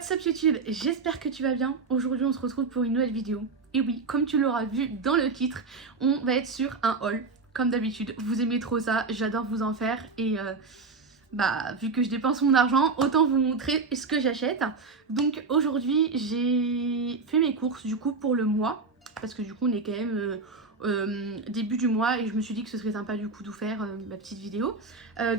What's up YouTube, j'espère que tu vas bien. Aujourd'hui on se retrouve pour une nouvelle vidéo. Et oui, comme tu l'auras vu dans le titre, on va être sur un haul. Comme d'habitude, vous aimez trop ça, j'adore vous en faire. Et vu que je dépense mon argent, autant vous montrer ce que j'achète. Donc aujourd'hui j'ai fait mes courses du coup pour le mois. Parce que du coup on est quand même début du mois et je me suis dit que ce serait sympa du coup de vous faire ma petite vidéo.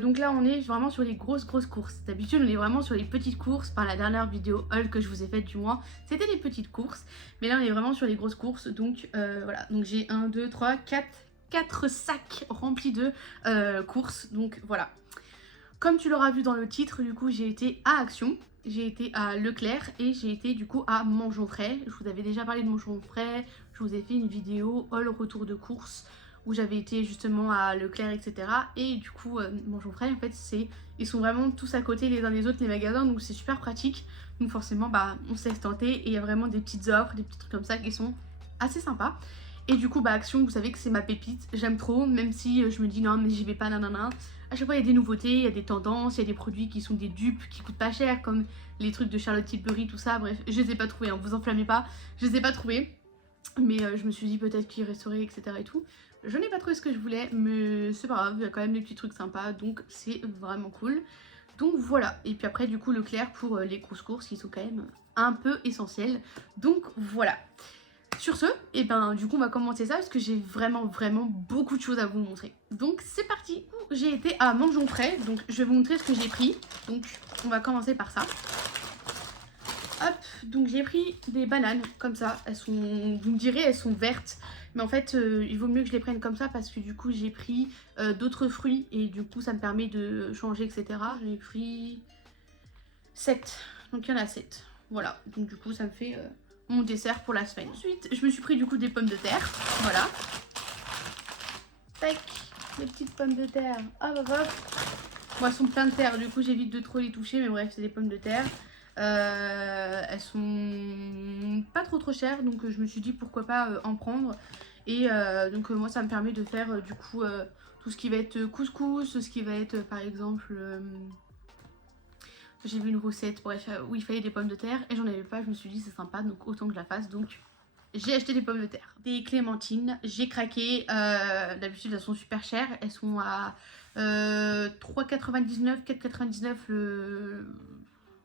Donc là on est vraiment sur les grosses courses. D'habitude on est vraiment sur les petites courses. Par la dernière vidéo haul que je vous ai faite du mois, c'était les petites courses. Mais là on est vraiment sur les grosses courses. Donc voilà, donc j'ai 1, 2, 3, 4 sacs remplis de courses. Donc voilà. Comme tu l'auras vu dans le titre, du coup j'ai été à Action. J'ai été à Leclerc et j'ai été du coup à Mangeons-Frais. Je vous avais déjà parlé de Mangeons-Frais. Je vous ai fait une vidéo haul retour de course où j'avais été justement à Leclerc, etc. Et du coup, Mangeons-Frais, en fait, ils sont vraiment tous à côté les uns des autres, les magasins. Donc c'est super pratique. Donc forcément, on se laisse tenter. Et il y a vraiment des petites offres, des petits trucs comme ça qui sont assez sympas. Et du coup, Action, vous savez que c'est ma pépite. J'aime trop, même si je me dis non, mais j'y vais pas, nanana. À chaque fois, il y a des nouveautés, il y a des tendances, il y a des produits qui sont des dupes, qui coûtent pas cher, comme les trucs de Charlotte Tilbury, tout ça. Bref, je les ai pas trouvés, hein, vous enflammez pas, je les ai pas trouvés. Mais je me suis dit peut-être qu'ils resteraient, etc. et tout. Je n'ai pas trouvé ce que je voulais, mais c'est pas grave, il y a quand même des petits trucs sympas, donc c'est vraiment cool. Donc voilà, et puis après, du coup, Leclerc pour les grosses courses qui sont quand même un peu essentielles. Donc voilà. Sur ce, et du coup on va commencer ça parce que j'ai vraiment beaucoup de choses à vous montrer. Donc c'est parti. J'ai été à Mangeons-Frais, donc je vais vous montrer ce que j'ai pris. Donc on va commencer par ça. Hop, donc j'ai pris des bananes comme ça. Elles sont, vous me direz, elles sont vertes. Mais en fait, il vaut mieux que je les prenne comme ça parce que du coup j'ai pris d'autres fruits et du coup ça me permet de changer, etc. J'ai pris 7, donc il y en a 7. Voilà, donc du coup ça me fait mon dessert pour la semaine. Ensuite, je me suis pris du coup des pommes de terre. Voilà. Tac, les petites pommes de terre. Hop, hop, hop. Bon, elles sont pleines de terre, du coup j'évite de trop les toucher, mais bref, c'est des pommes de terre. Elles sont pas trop chères, donc je me suis dit pourquoi pas en prendre. Et donc moi ça me permet de faire du coup tout ce qui va être couscous, ce qui va être par exemple... j'ai vu une recette, bref, où il fallait des pommes de terre et j'en avais pas, je me suis dit c'est sympa, donc autant que je la fasse, donc j'ai acheté des pommes de terre. Des clémentines, j'ai craqué, d'habitude elles sont super chères, elles sont à 3,99, 4,99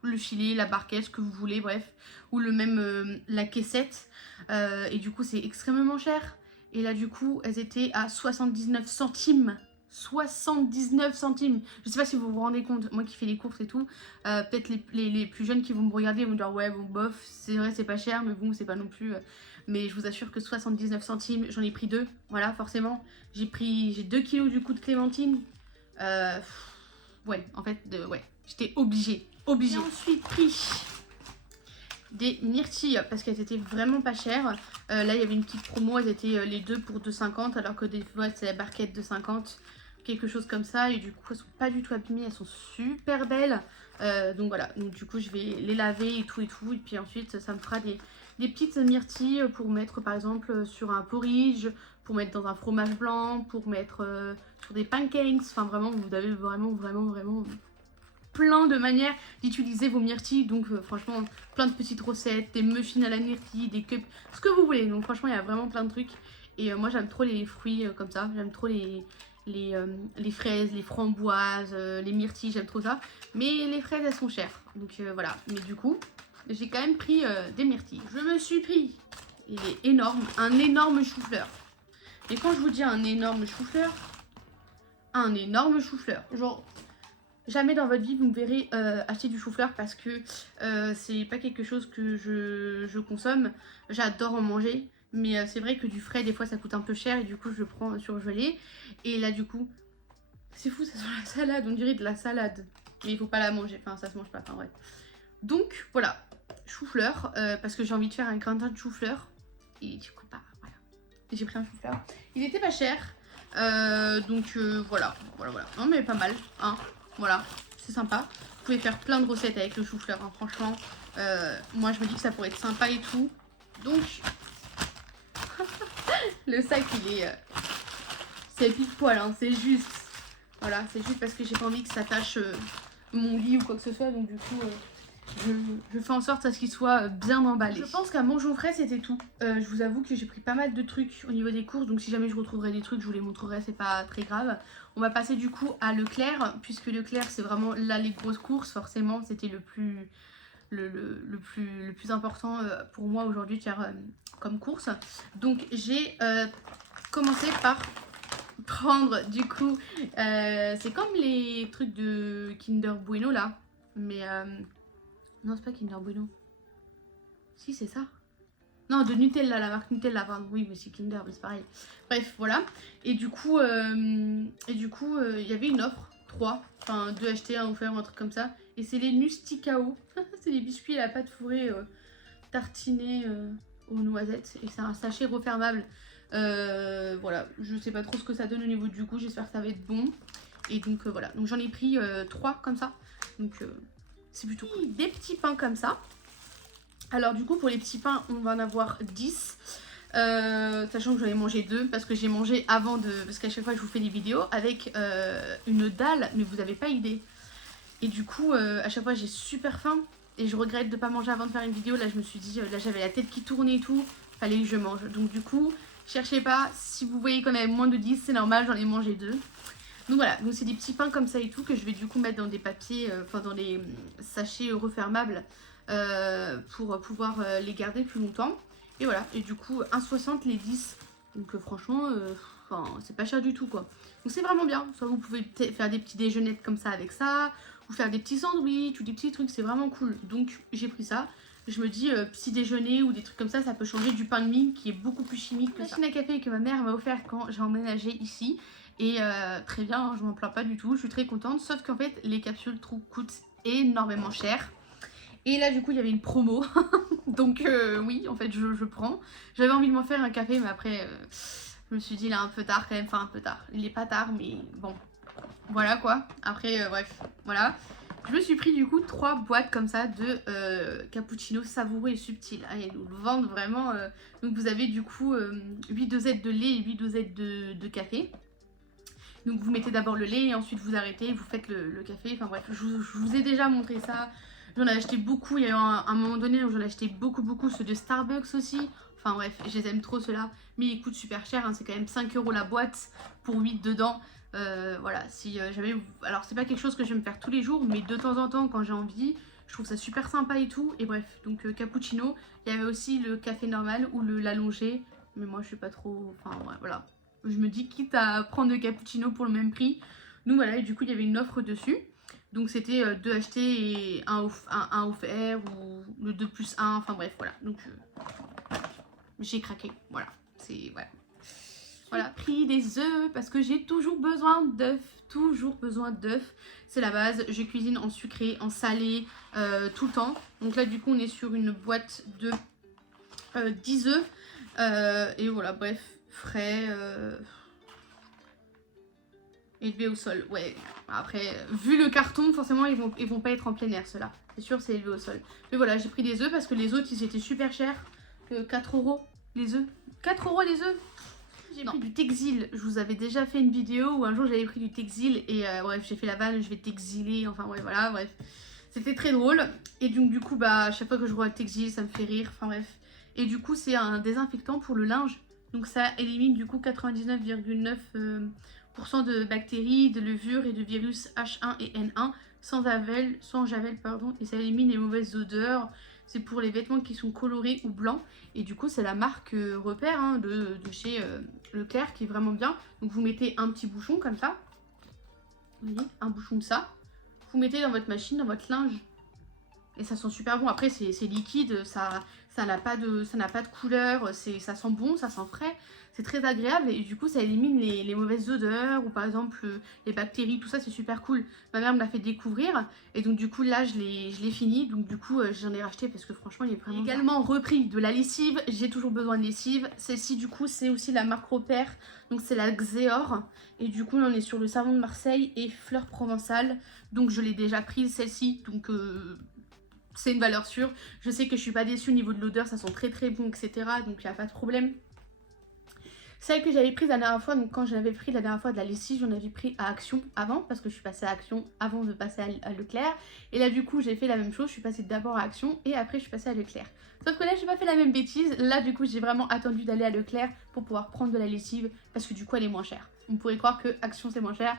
le filet, la barquette, ce que vous voulez, bref, ou le même la caissette, et du coup c'est extrêmement cher, et là du coup elles étaient à 79 centimes. 79 centimes. Je sais pas si vous vous rendez compte, moi qui fais les courses et tout, peut-être les plus jeunes qui vont me regarder vont me dire ouais bon bof, c'est vrai c'est pas cher mais bon c'est pas non plus, mais je vous assure que 79 centimes, j'en ai pris 2, voilà forcément, j'ai 2 kilos du coup de clémentine, ouais en fait ouais, j'étais obligée. J'ai ensuite pris des myrtilles parce qu'elles étaient vraiment pas chères. Là il y avait une petite promo, elles étaient les deux pour 2,50 alors que des fois c'est la barquette de 50, quelque chose comme ça, et du coup elles sont pas du tout abîmées, elles sont super belles. Donc voilà, donc du coup je vais les laver et tout, et puis ensuite ça me fera des petites myrtilles pour mettre par exemple sur un porridge, pour mettre dans un fromage blanc, pour mettre sur des pancakes. Enfin vraiment vous avez vraiment plein de manières d'utiliser vos myrtilles, donc franchement plein de petites recettes, des muffins à la myrtille, des cups, ce que vous voulez, donc franchement il y a vraiment plein de trucs. Et moi j'aime trop les fruits comme ça, j'aime trop les fraises, les framboises, les myrtilles, j'aime trop ça, mais les fraises elles sont chères, donc voilà. Mais du coup j'ai quand même pris des myrtilles. Je me suis pris, il est énorme, un énorme chou-fleur. Et quand je vous dis un énorme chou-fleur, genre jamais dans votre vie vous me verrez acheter du chou-fleur parce que c'est pas quelque chose que je consomme. J'adore en manger, mais c'est vrai que du frais des fois ça coûte un peu cher et du coup je le prends surgelé. Et là du coup, c'est fou, ça sent la salade, on dirait de la salade. Mais il faut pas la manger, enfin ça se mange pas, enfin bref. Donc voilà, chou-fleur, parce que j'ai envie de faire un gratin de chou-fleur. Et du coup voilà, j'ai pris un chou-fleur. Il était pas cher, donc voilà. Non mais pas mal, hein. Voilà, c'est sympa. Vous pouvez faire plein de recettes avec le chou-fleur, hein. Franchement. Moi, je me dis que ça pourrait être sympa et tout. Donc, le sac, il est... c'est pile poil, hein. C'est juste... Voilà, c'est juste parce que j'ai pas envie que ça tâche mon lit ou quoi que ce soit. Donc, du coup, je fais en sorte à ce qu'il soit bien emballé. Je pense qu'à Mangeons Frais c'était tout. Je vous avoue que j'ai pris pas mal de trucs au niveau des courses, donc si jamais je retrouverai des trucs je vous les montrerai, c'est pas très grave. On va passer du coup à Leclerc, puisque Leclerc c'est vraiment là les grosses courses, forcément c'était le plus important pour moi aujourd'hui de faire comme course. Donc j'ai commencé par prendre du coup, c'est comme les trucs de Kinder Bueno là, mais non c'est pas Kinder Bueno, si c'est ça, non de Nutella, la marque Nutella, pardon, oui mais c'est Kinder mais c'est pareil, bref voilà, et du coup il y avait une offre, 3, enfin 2 achetés, 1 offert ou un truc comme ça, et c'est les Nusticao, c'est des biscuits à la pâte fourrée tartinés aux noisettes, et c'est un sachet refermable. Voilà, je sais pas trop ce que ça donne au niveau du goût, j'espère que ça va être bon. Et donc voilà, donc j'en ai pris 3 comme ça, donc c'est plutôt cool. Des petits pains comme ça. Alors du coup pour les petits pains on va en avoir 10, sachant que j'en ai mangé 2 parce que j'ai mangé avant de... Parce qu'à chaque fois je vous fais des vidéos avec une dalle, mais vous avez pas idée. Et du coup à chaque fois j'ai super faim et je regrette de pas manger avant de faire une vidéo. Là je me suis dit, là j'avais la tête qui tournait et tout, fallait que je mange. Donc du coup cherchez pas, si vous voyez qu'on avait moins de 10 c'est normal, j'en ai mangé 2. Donc voilà, donc c'est des petits pains comme ça et tout que je vais du coup mettre dans des papiers, enfin dans les sachets refermables pour pouvoir les garder plus longtemps. Et voilà, et du coup 1,60 les 10, donc franchement c'est pas cher du tout quoi. Donc c'est vraiment bien, soit vous pouvez faire des petits déjeuners comme ça avec ça, ou faire des petits sandwichs ou des petits trucs, c'est vraiment cool. Donc j'ai pris ça. Je me dis petit déjeuner ou des trucs comme ça peut changer du pain de mie qui est beaucoup plus chimique que ça. La machine à café que ma mère m'a offert quand j'ai emménagé ici. Et très bien, hein, je m'en plains pas du tout, je suis très contente. Sauf qu'en fait les capsules coûtent énormément cher. Et là du coup il y avait une promo. Donc oui en fait je prends. J'avais envie de m'en faire un café mais après je me suis dit là un peu tard quand même. Enfin un peu tard, il est pas tard mais bon. Voilà quoi, après bref, voilà. Je me suis pris du coup 3 boîtes comme ça de cappuccino savoureux et subtil. Ah, ils nous le vendent vraiment. Donc vous avez du coup 8 dosettes de lait et 8 dosettes de café. Donc vous mettez d'abord le lait et ensuite vous arrêtez, vous faites le café. Enfin bref, je vous ai déjà montré ça. J'en ai acheté beaucoup, il y a eu un moment donné où j'en ai acheté beaucoup. Ceux de Starbucks aussi. Enfin bref, je les aime trop ceux-là. Mais ils coûtent super cher, hein. C'est quand même 5 € la boîte pour 8 dedans. Voilà, si j'avais... Alors c'est pas quelque chose que je vais me faire tous les jours, mais de temps en temps quand j'ai envie, je trouve ça super sympa et tout. Et bref, donc cappuccino, il y avait aussi le café normal ou l'allongé, mais moi je suis pas trop... Enfin ouais, voilà, je me dis quitte à prendre le cappuccino pour le même prix. Donc voilà, et du coup il y avait une offre dessus. Donc c'était 2 achetés et un offert ou le 2 plus 1, enfin bref voilà. Donc j'ai craqué, voilà, c'est... Voilà. Voilà, pris des œufs parce que j'ai toujours besoin d'œufs, c'est la base. Je cuisine en sucré, en salé, tout le temps. Donc là du coup on est sur une boîte de 10 œufs et voilà, bref, frais, élevé au sol. Ouais, après vu le carton forcément ils vont pas être en plein air ceux-là, c'est sûr, c'est élevé au sol. Mais voilà, j'ai pris des œufs parce que les autres ils étaient super chers, 4 € les œufs, 4 € les œufs. J'ai pris du Texil, je vous avais déjà fait une vidéo où un jour j'avais pris du Texil et bref j'ai fait la vanne, je vais t'exiler, enfin ouais voilà, bref. C'était très drôle et donc du coup bah à chaque fois que je vois le Texil ça me fait rire, enfin bref. Et du coup c'est un désinfectant pour le linge, donc ça élimine du coup 99,9% de bactéries, de levures et de virus H1 et N1 sans javel pardon, et ça élimine les mauvaises odeurs. C'est pour les vêtements qui sont colorés ou blancs. Et du coup, c'est la marque Repère hein, de chez Leclerc qui est vraiment bien. Donc, vous mettez un petit bouchon comme ça. Vous voyez, un bouchon de ça. Vous mettez dans votre machine, dans votre linge. Et ça sent super bon. Après, c'est liquide. Ça n'a pas de couleur. Ça sent bon, ça sent frais. C'est très agréable et du coup ça élimine les mauvaises odeurs ou par exemple les bactéries, tout ça c'est super cool. Ma mère me l'a fait découvrir et donc du coup là je l'ai fini, donc du coup j'en ai racheté parce que franchement il est vraiment bien. Également repris de la lessive, j'ai toujours besoin de lessive. Celle-ci du coup c'est aussi la marque Repère, donc c'est la Xéor et du coup là on est sur le savon de Marseille et fleurs provençales, donc je l'ai déjà prise celle-ci, donc c'est une valeur sûre. Je sais que je suis pas déçue au niveau de l'odeur, ça sent très bon etc, donc il n'y a pas de problème. Celle que j'avais prise la dernière fois, donc quand j'avais pris la dernière fois de la lessive, j'en avais pris à Action avant, parce que je suis passée à Action avant de passer à Leclerc. Et là du coup j'ai fait la même chose, je suis passée d'abord à Action et après je suis passée à Leclerc. Sauf que là j'ai pas fait la même bêtise, là du coup j'ai vraiment attendu d'aller à Leclerc pour pouvoir prendre de la lessive, parce que du coup elle est moins chère. On pourrait croire que Action c'est moins cher,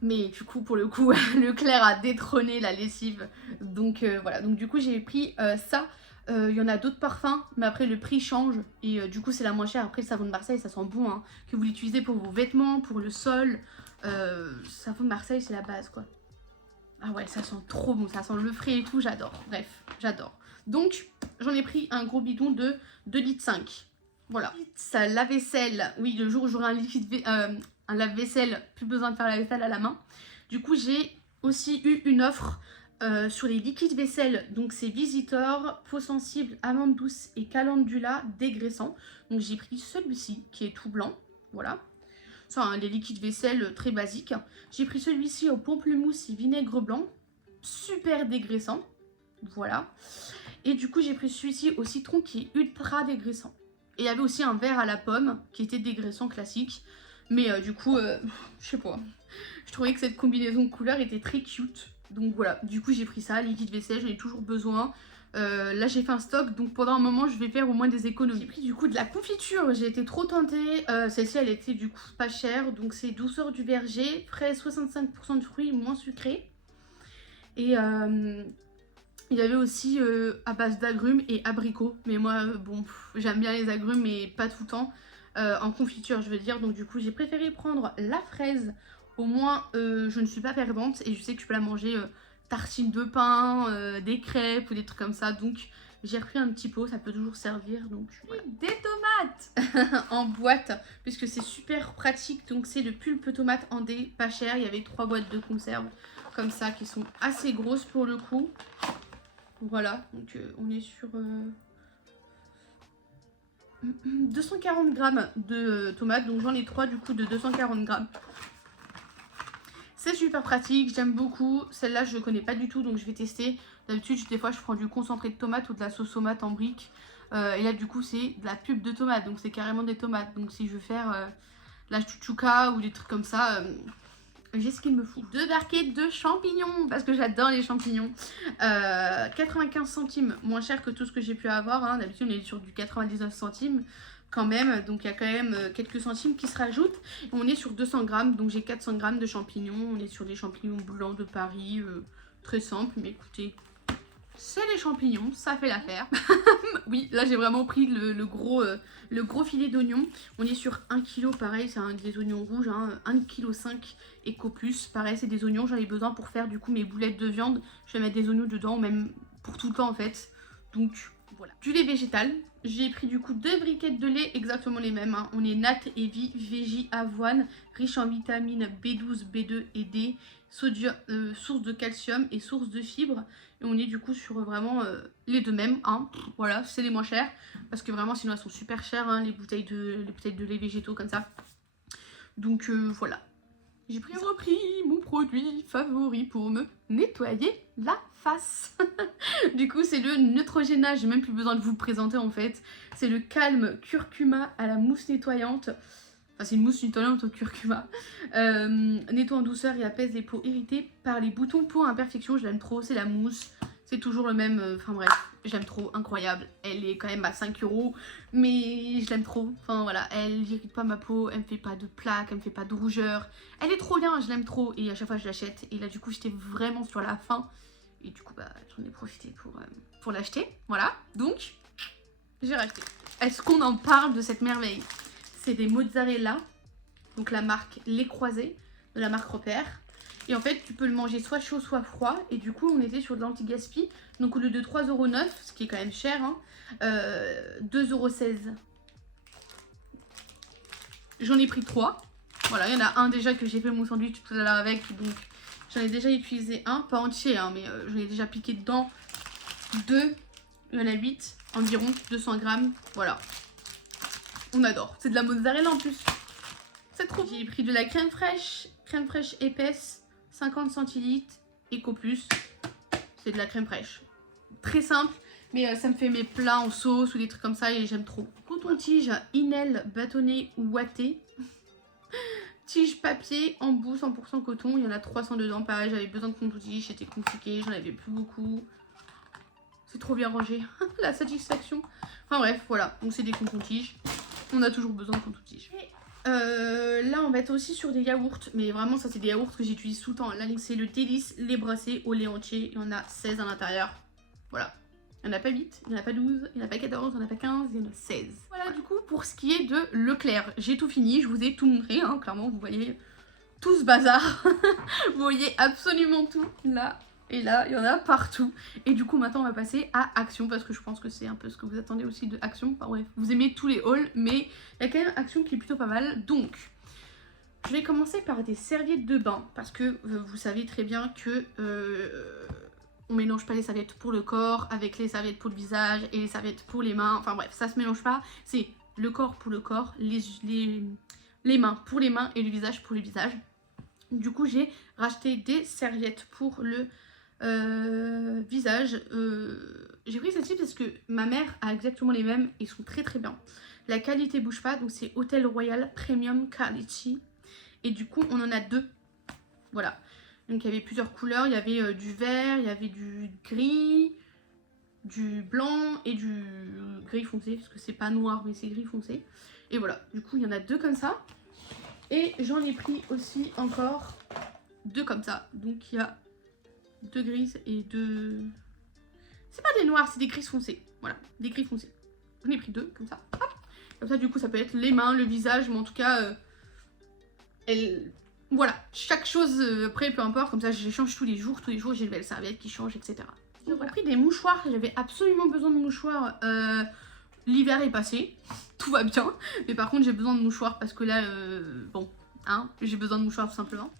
mais du coup pour le coup Leclerc a détrôné la lessive. Donc voilà, donc du coup j'ai pris ça. Il y en a d'autres parfums, mais après le prix change et du coup c'est la moins chère. Après le savon de Marseille ça sent bon, hein, que vous l'utilisez pour vos vêtements, pour le sol. Savon de Marseille c'est la base quoi. Ah ouais, ça sent trop bon, ça sent le frais et tout, j'adore. Bref, j'adore. Donc j'en ai pris un gros bidon de 2,5 litres. Voilà. Ça lave-vaisselle, oui, le jour où j'aurai un lave-vaisselle, plus besoin de faire la vaisselle à la main. Du coup j'ai aussi eu une offre sur les liquides vaisselle, donc c'est Visitor, peau sensible, amande douce et calendula dégraissant. Donc j'ai pris celui-ci qui est tout blanc, voilà. Ça, hein, les liquides vaisselle très basiques. J'ai pris celui-ci au pamplemousse et vinaigre blanc, super dégraissant, voilà. Et du coup j'ai pris celui-ci au citron qui est ultra dégraissant. Et il y avait aussi un vert à la pomme qui était dégraissant classique. Mais du coup, je sais pas, je trouvais que cette combinaison de couleurs était très cute. Donc voilà, du coup j'ai pris ça, liquide vaisselle, j'en ai toujours besoin. Là j'ai fait un stock, donc pendant un moment je vais faire au moins des économies. J'ai pris du coup de la confiture, j'ai été trop tentée. Celle-ci elle était du coup pas chère, donc c'est douceur du verger, frais 65% de fruits, moins sucré. Et il y avait aussi à base d'agrumes et abricots. Mais moi, bon, j'aime bien les agrumes, mais pas tout le temps. En confiture, je veux dire. Donc du coup, j'ai préféré prendre la fraise. Au moins, je ne suis pas perdante. Et je sais que je peux la manger tartine de pain, des crêpes ou des trucs comme ça. Donc j'ai repris un petit pot, ça peut toujours servir. Donc voilà. Des tomates en boîte, puisque c'est super pratique. Donc c'est le pulpe tomate en dés, pas cher. Il y avait 3 boîtes de conserve comme ça qui sont assez grosses pour le coup. Voilà, donc on est sur 240 grammes de tomates, donc j'en ai 3 du coup de 240 grammes. C'est super pratique, j'aime beaucoup. Celle-là je ne connais pas du tout, donc je vais tester. D'habitude, des fois je prends du concentré de tomate ou de la sauce tomate en brique. Et là du coup c'est de la pulpe de tomate, donc c'est carrément des tomates. Donc si je veux faire de la chouchouka ou des trucs comme ça... j'ai ce qu'il me faut. 2 barquettes de champignons, parce que j'adore les champignons. 95 centimes, moins cher que tout ce que j'ai pu avoir. Hein. D'habitude, on est sur du 99 centimes quand même. Donc, il y a quand même quelques centimes qui se rajoutent. Et on est sur 200 grammes, donc j'ai 400 grammes de champignons. On est sur des champignons blancs de Paris. Très simple, mais écoutez, c'est les champignons, ça fait l'affaire. Oui, là j'ai vraiment pris le gros filet d'oignons. On est sur 1 kg, pareil, c'est des oignons rouges, hein, 1,5 kg Eco Plus. Pareil, c'est des oignons, j'en ai besoin pour faire du coup mes boulettes de viande. Je vais mettre des oignons dedans, même pour tout le temps en fait. Donc voilà. Du lait végétal, j'ai pris du coup 2 briquettes de lait, exactement les mêmes. Hein. On est nat et vie, végie, avoine, riche en vitamines B12, B2 et D. Sodium, source de calcium et source de fibres. Et on est du coup sur vraiment les deux mêmes. Hein. Voilà, c'est les moins chers. Parce que vraiment, sinon elles sont super chères, hein, les bouteilles de lait végétaux comme ça. Donc voilà. J'ai repris mon produit favori pour me nettoyer la face. Du coup, c'est le Neutrogena. J'ai même plus besoin de vous le présenter en fait. C'est le Calme Curcuma à la mousse nettoyante. Enfin, c'est une mousse nettoyante au curcuma. Nettoie en douceur et apaise les peaux irritées par les boutons peau à imperfection. Je l'aime trop, c'est la mousse. C'est toujours le même. Enfin bref, j'aime trop, incroyable. Elle est quand même à 5 €, mais je l'aime trop. Enfin voilà, elle n'irrite pas ma peau, elle me fait pas de plaques, elle me fait pas de rougeur. Elle est trop bien, je l'aime trop et à chaque fois je l'achète. Et là du coup j'étais vraiment sur la fin. Et du coup bah j'en ai profité pour l'acheter. Voilà, donc j'ai racheté. Est-ce qu'on en parle de cette merveille? C'est des mozzarella, donc la marque Les Croisés, de la marque Repère. Et en fait, tu peux le manger soit chaud, soit froid. Et du coup, on était sur de l'anti-gaspi. Donc au lieu de 3,9 €, ce qui est quand même cher, hein, 2,16 €. J'en ai pris 3. Voilà, il y en a un déjà que j'ai fait mon sandwich tout à l'heure avec. Donc j'en ai déjà utilisé un, pas entier, hein, mais j'en ai déjà piqué dedans 2. Il y en a 8, environ 200 grammes. Voilà. On adore. C'est de la mozzarella en plus. C'est trop. J'ai pris de la crème fraîche épaisse, 50 centilitres, Eco Plus. C'est de la crème fraîche. Très simple, mais ça me fait mes plats en sauce ou des trucs comme ça et j'aime trop. coton-tige Inel bâtonné ouaté. Tige papier embout 100% coton, il y en a 300 dedans. Pareil, j'avais besoin de coton-tige, c'était compliqué, j'en avais plus beaucoup. C'est trop bien rangé, la satisfaction. Enfin bref, voilà, donc c'est des coton-tiges. On a toujours besoin de coton-tiges. Là, on va être aussi sur des yaourts, mais vraiment, ça, c'est des yaourts que j'utilise tout le temps. Là, c'est le délice, les brassés au lait entier. Il y en a 16 à l'intérieur. Voilà. Il n'y en a pas 8, il n'y en a pas 12, il n'y en a pas 14, il n'y en a pas 15, il y en a 16. Voilà, du coup, pour ce qui est de Leclerc, j'ai tout fini. Je vous ai tout montré, hein, clairement, vous voyez tout ce bazar. Vous voyez absolument tout, là. Et là, il y en a partout. Et du coup, maintenant, on va passer à Action, parce que je pense que c'est un peu ce que vous attendez aussi de Action. Enfin bref, vous aimez tous les hauls, mais il y a quand même Action qui est plutôt pas mal. Donc, je vais commencer par des serviettes de bain, parce que vous savez très bien que on mélange pas les serviettes pour le corps avec les serviettes pour le visage et les serviettes pour les mains. Enfin bref, ça se mélange pas. C'est le corps pour le corps, les mains pour les mains et le visage pour le visage. Du coup, j'ai racheté des serviettes pour le visage. J'ai pris celle-ci parce que ma mère a exactement les mêmes et sont très très bien. La qualité bouge pas, donc c'est Hôtel Royal Premium Quality. Et du coup, on en a deux. Voilà. Donc il y avait plusieurs couleurs. Il y avait du vert, il y avait du gris, du blanc et du gris foncé. Parce que c'est pas noir, mais c'est gris foncé. Et voilà. Du coup, il y en a deux comme ça. Et j'en ai pris aussi encore deux comme ça. Donc il y a deux grises et deux... C'est pas des noirs, c'est des grises foncées. Voilà, des gris foncés. J'en ai pris deux comme ça. Hop. Comme ça, du coup, ça peut être les mains, le visage, mais en tout cas... Voilà, chaque chose, après, peu importe. Comme ça, je les change tous les jours j'ai une nouvelle serviette qui change, etc. J'ai pris des mouchoirs. J'avais absolument besoin de mouchoirs. L'hiver est passé, tout va bien. Mais par contre, j'ai besoin de mouchoirs parce que là, bon, hein, j'ai besoin de mouchoirs tout simplement.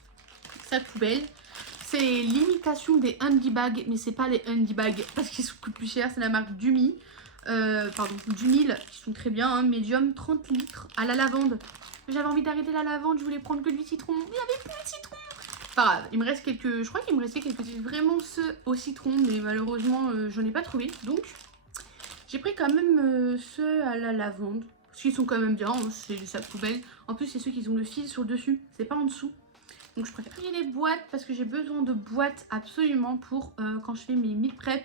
Sac poubelle. C'est l'imitation des Handy Bags, mais c'est pas les Handy Bags parce qu'ils coûtent plus cher. C'est la marque Dumi. Pardon, Dumil, qui sont très bien, hein, médium, 30 litres à la lavande. J'avais envie d'arrêter la lavande, je voulais prendre que du citron. Il n'y avait plus de citron. Pas grave, il me reste quelques... Je crois qu'il me restait quelques... Vraiment ceux au citron, mais malheureusement, j'en ai pas trouvé. Donc, j'ai pris quand même ceux à la lavande. Parce qu'ils sont quand même bien, hein, c'est du sac poubelle. En plus, c'est ceux qui ont le fil sur le dessus, c'est pas en dessous. Donc je préfère. J'ai les boîtes parce que j'ai besoin de boîtes absolument pour quand je fais mes meal prep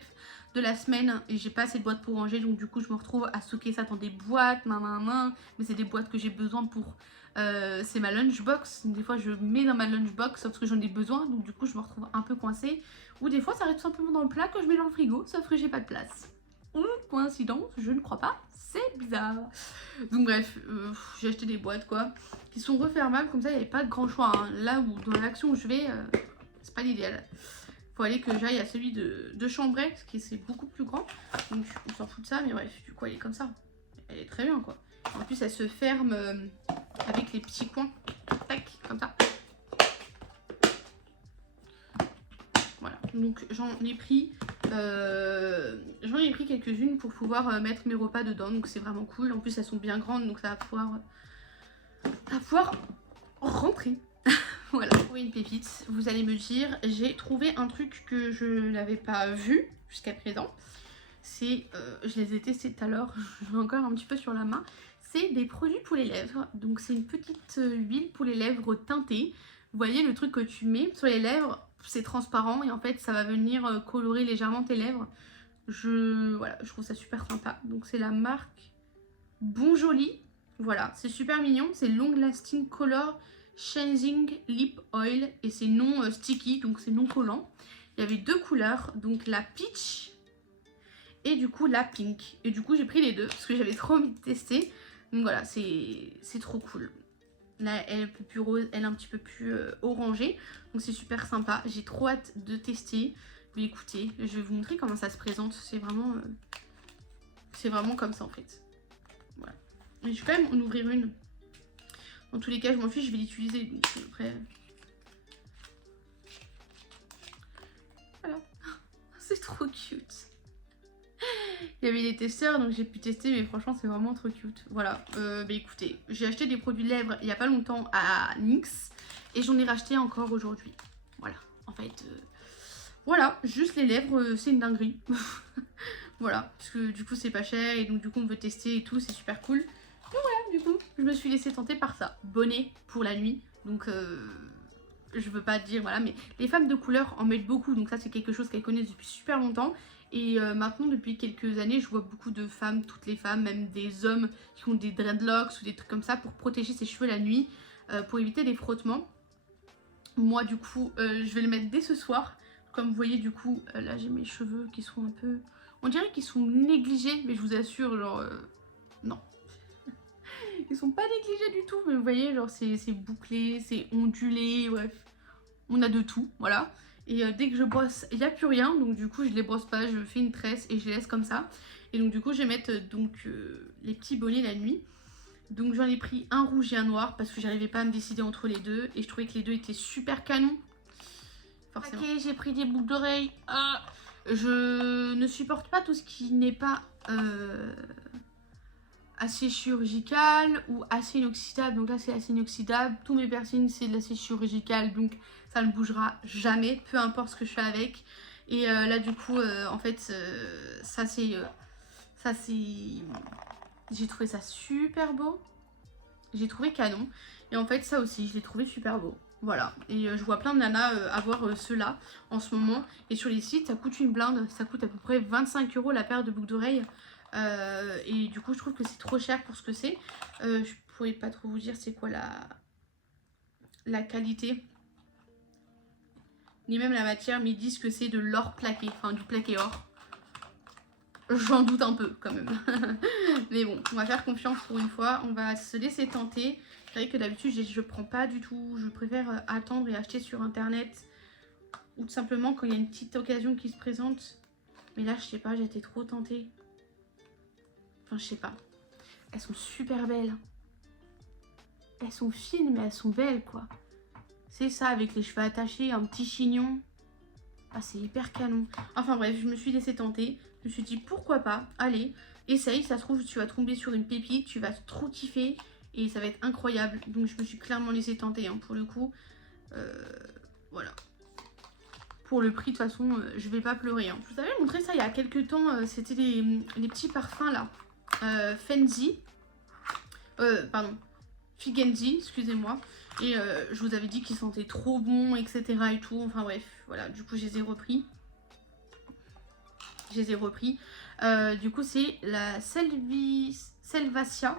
de la semaine et j'ai pas assez de boîtes pour ranger, donc du coup je me retrouve à stocker ça dans des boîtes, mais c'est des boîtes que j'ai besoin pour c'est ma lunchbox. Des fois je mets dans ma lunchbox sauf que j'en ai besoin, donc du coup je me retrouve un peu coincée, ou des fois ça reste tout simplement dans le plat que je mets dans le frigo sauf que j'ai pas de place. Ou coïncidence, je ne crois pas, c'est bizarre. Donc bref, j'ai acheté des boîtes quoi, qui sont refermables, comme ça il n'y avait pas de grand choix, hein. Là où dans l'action où je vais, c'est pas l'idéal. Faut aller que j'aille à celui de Chambray, parce que c'est beaucoup plus grand. Donc on s'en fout de ça, mais bref, du coup elle est comme ça. Elle est très bien quoi. En plus elle se ferme avec les petits coins. Tac, comme ça. Voilà, donc j'en ai pris quelques-unes pour pouvoir mettre mes repas dedans. Donc c'est vraiment cool. En plus elles sont bien grandes, donc ça va pouvoir rentrer. Voilà, trouvé une pépite. Vous allez me dire, j'ai trouvé un truc que je n'avais pas vu jusqu'à présent. C'est, je les ai testés tout à l'heure, je l'ai encore un petit peu sur la main. C'est des produits pour les lèvres. Donc c'est une petite huile pour les lèvres teintée. Vous voyez le truc que tu mets sur les lèvres, c'est transparent et en fait ça va venir colorer légèrement tes lèvres. Voilà, je trouve ça super sympa. Donc c'est la marque Bon Joli. Voilà, c'est super mignon. C'est Long Lasting Color Changing Lip Oil et c'est non sticky, donc c'est non collant. Il y avait deux couleurs, donc la peach et du coup la pink. Et du coup j'ai pris les deux parce que j'avais trop envie de tester. Donc voilà, c'est trop cool. Là elle est un peu plus rose, elle est un petit peu plus orangée. Donc c'est super sympa. J'ai trop hâte de tester. Mais écoutez, je vais vous montrer comment ça se présente. C'est vraiment comme ça en fait. Voilà. Mais je vais quand même en ouvrir une. Dans tous les cas, je m'en fiche, je vais l'utiliser. Donc après... Voilà. C'est trop cute. Il y avait des testeurs, donc j'ai pu tester, mais franchement, c'est vraiment trop cute. Voilà. Bah écoutez, j'ai acheté des produits de lèvres il n'y a pas longtemps à NYX. Et j'en ai racheté encore aujourd'hui. Voilà. En fait, voilà. Juste les lèvres, c'est une dinguerie. Voilà. Parce que du coup, c'est pas cher. Et donc, du coup, on veut tester et tout. C'est super cool. je me suis laissée tenter par ça. Bonnet pour la nuit, donc je veux pas dire, voilà, mais les femmes de couleur en mettent beaucoup, donc ça c'est quelque chose qu'elles connaissent depuis super longtemps. Et maintenant, depuis quelques années, je vois beaucoup de femmes, toutes les femmes, même des hommes qui ont des dreadlocks ou des trucs comme ça pour protéger ses cheveux la nuit, pour éviter les frottements. Moi, du coup, je vais le mettre dès ce soir. Comme vous voyez, du coup, là j'ai mes cheveux qui sont un peu... On dirait qu'ils sont négligés, mais je vous assure, genre... non. Ils sont pas négligés du tout, mais vous voyez, genre c'est bouclé, c'est ondulé, bref. On a de tout, voilà. Et dès que je brosse, il n'y a plus rien, donc du coup je les brosse pas, je fais une tresse et je les laisse comme ça. Et donc du coup je vais mettre les petits bonnets la nuit. Donc j'en ai pris un rouge et un noir parce que j'arrivais pas à me décider entre les deux. Et je trouvais que les deux étaient super canons. Forcément. Ok, j'ai pris des boucles d'oreilles. Ah, je ne supporte pas tout ce qui n'est pas acier chirurgical ou acier inoxydable. Donc là c'est acier inoxydable. Tous mes piercings c'est de l'acier chirurgical, donc ça ne bougera jamais, peu importe ce que je fais avec. Et là du coup en fait ça c'est j'ai trouvé ça super beau, j'ai trouvé canon. Et en fait ça aussi je l'ai trouvé super beau. Voilà, et je vois plein de nanas avoir ceux-là en ce moment. Et sur les sites ça coûte une blinde, ça coûte à peu près 25 € la paire de boucles d'oreilles. Et du coup je trouve que c'est trop cher pour ce que c'est. Je pourrais pas trop vous dire c'est quoi la qualité ni même la matière, mais ils disent que c'est de l'or plaqué, enfin du plaqué or. J'en doute un peu quand même. Mais bon, on va faire confiance pour une fois, on va se laisser tenter. C'est vrai que d'habitude je prends pas du tout, je préfère attendre et acheter sur internet. Ou tout simplement quand il y a une petite occasion qui se présente. Mais là je sais pas, j'ai été trop tentée. Enfin je sais pas. Elles sont super belles. Elles sont fines mais elles sont belles quoi. C'est ça avec les cheveux attachés, un petit chignon. Ah c'est hyper canon. Enfin bref, je me suis laissée tenter. Je me suis dit pourquoi pas, allez, essaye, ça se trouve tu vas tomber sur une pépite, tu vas trop kiffer et ça va être incroyable. Donc je me suis clairement laissée tenter hein, pour le coup. Voilà. Pour le prix de toute façon, je vais pas pleurer. Hein. Je vous avais montré ça il y a quelques temps, c'était les petits parfums là. Fenzi. Pardon. Figenzi, excusez-moi. Et je vous avais dit qu'ils sentaient trop bon, etc. et tout. Enfin bref, voilà. Du coup, je les ai repris. Du coup, c'est la Selvacia.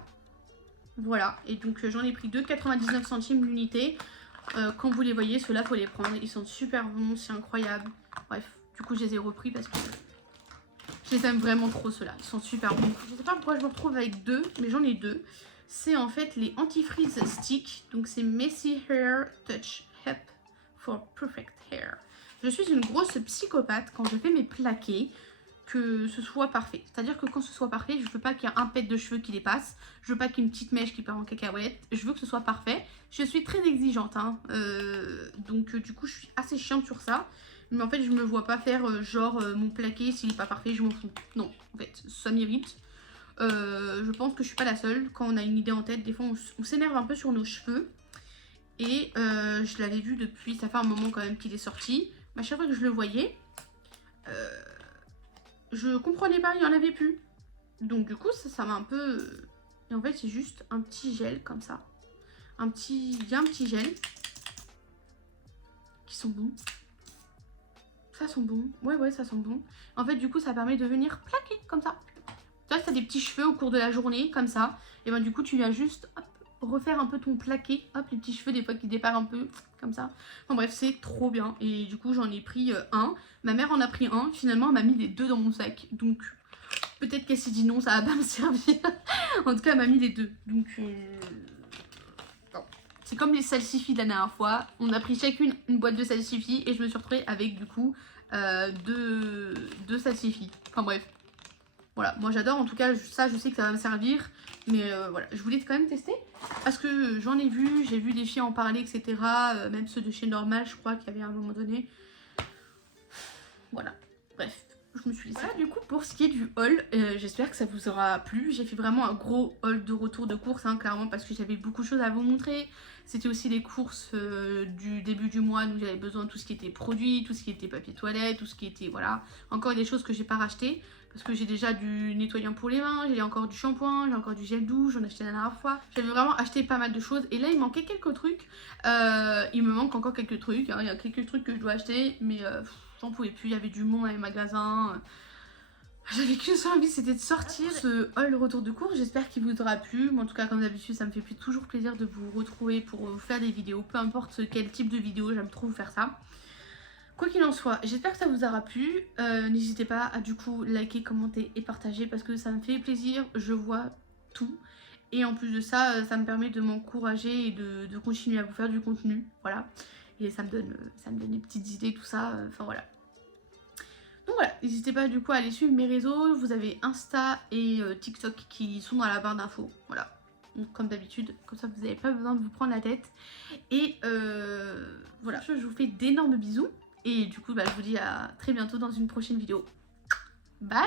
Voilà. Et donc, j'en ai pris 2,99 centimes l'unité. Quand vous les voyez, ceux-là, faut les prendre. Ils sont super bons, c'est incroyable. Bref, du coup, je les ai repris parce que je les aime vraiment trop, ceux-là. Ils sont super bons. Je sais pas pourquoi je me retrouve avec deux, mais j'en ai deux. C'est en fait les anti-freeze stick. Donc c'est Messy Hair Touch Help for Perfect Hair. Je suis une grosse psychopathe quand je fais mes plaqués, que ce soit parfait. C'est-à-dire que quand ce soit parfait, je veux pas qu'il y ait un pet de cheveux qui dépasse. Je veux pas qu'il y ait une petite mèche qui part en cacahuète. Je veux que ce soit parfait. Je suis très exigeante. Hein. Donc du coup, je suis assez chiante sur ça. Mais en fait, je me vois pas faire genre mon plaqué, s'il est pas parfait, je m'en fous. Non, en fait, ça m'irrite. Je pense que je suis pas la seule. Quand on a une idée en tête, des fois on s'énerve un peu sur nos cheveux. Et je l'avais vu depuis, ça fait un moment quand même qu'il est sorti. Mais à chaque fois que je le voyais, je comprenais pas, il y en avait plus. Donc du coup ça m'a un peu... Et en fait c'est juste un petit gel comme ça. Il y a un petit gel. Qui sont bons. Ça sent bon. Ouais, ça sent bon. En fait du coup ça permet de venir plaquer comme ça. Tu vois, si t'as des petits cheveux au cours de la journée, comme ça, et ben du coup tu viens juste hop, refaire un peu ton plaqué, hop, les petits cheveux des fois qui départent un peu, comme ça. Enfin bref, c'est trop bien. Et du coup j'en ai pris un, ma mère en a pris un, finalement elle m'a mis les deux dans mon sac, donc peut-être qu'elle s'est dit non, ça va pas me servir. En tout cas elle m'a mis les deux, donc c'est comme les salsifis de la dernière fois, on a pris chacune une boîte de salsifis et je me suis retrouvée avec du coup deux salsifis, enfin bref. Voilà, moi j'adore, en tout cas ça je sais que ça va me servir, mais voilà, je voulais quand même tester parce que j'en ai vu, j'ai vu des filles en parler, etc. Même ceux de chez Normal, je crois qu'il y avait à un moment donné. Voilà, bref, je me suis dit voilà, du coup pour ce qui est du haul, j'espère que ça vous aura plu. J'ai fait vraiment un gros haul de retour de course, hein, clairement, parce que j'avais beaucoup de choses à vous montrer. C'était aussi les courses du début du mois, donc j'avais besoin de tout ce qui était produit, tout ce qui était papier toilette, tout ce qui était, voilà, encore des choses que j'ai pas racheté. parce que j'ai déjà du nettoyant pour les mains, j'ai encore du shampoing, j'ai encore du gel douche, j'en ai acheté la dernière fois. J'avais vraiment acheté pas mal de choses et là il manquait quelques trucs. Il me manque encore quelques trucs, hein. Il y a quelques trucs que je dois acheter mais j'en pouvais plus, il y avait du monde dans les magasins. J'avais qu'une seule envie, c'était de sortir. Ce haul retour de cours, j'espère qu'il vous aura plu. Moi, en tout cas, comme d'habitude, ça me fait toujours plaisir de vous retrouver pour vous faire des vidéos. Peu importe quel type de vidéo, j'aime trop vous faire ça. Quoi qu'il en soit, j'espère que ça vous aura plu. N'hésitez pas à du coup liker, commenter et partager parce que ça me fait plaisir. Je vois tout. Et en plus de ça, ça me permet de m'encourager et de continuer à vous faire du contenu. Voilà. Et ça me donne des petites idées, tout ça. Enfin voilà. Donc voilà, n'hésitez pas du coup à aller suivre mes réseaux, vous avez Insta et TikTok qui sont dans la barre d'infos, voilà. Donc comme d'habitude, comme ça vous n'avez pas besoin de vous prendre la tête. Et voilà, je vous fais d'énormes bisous et du coup je vous dis à très bientôt dans une prochaine vidéo. Bye!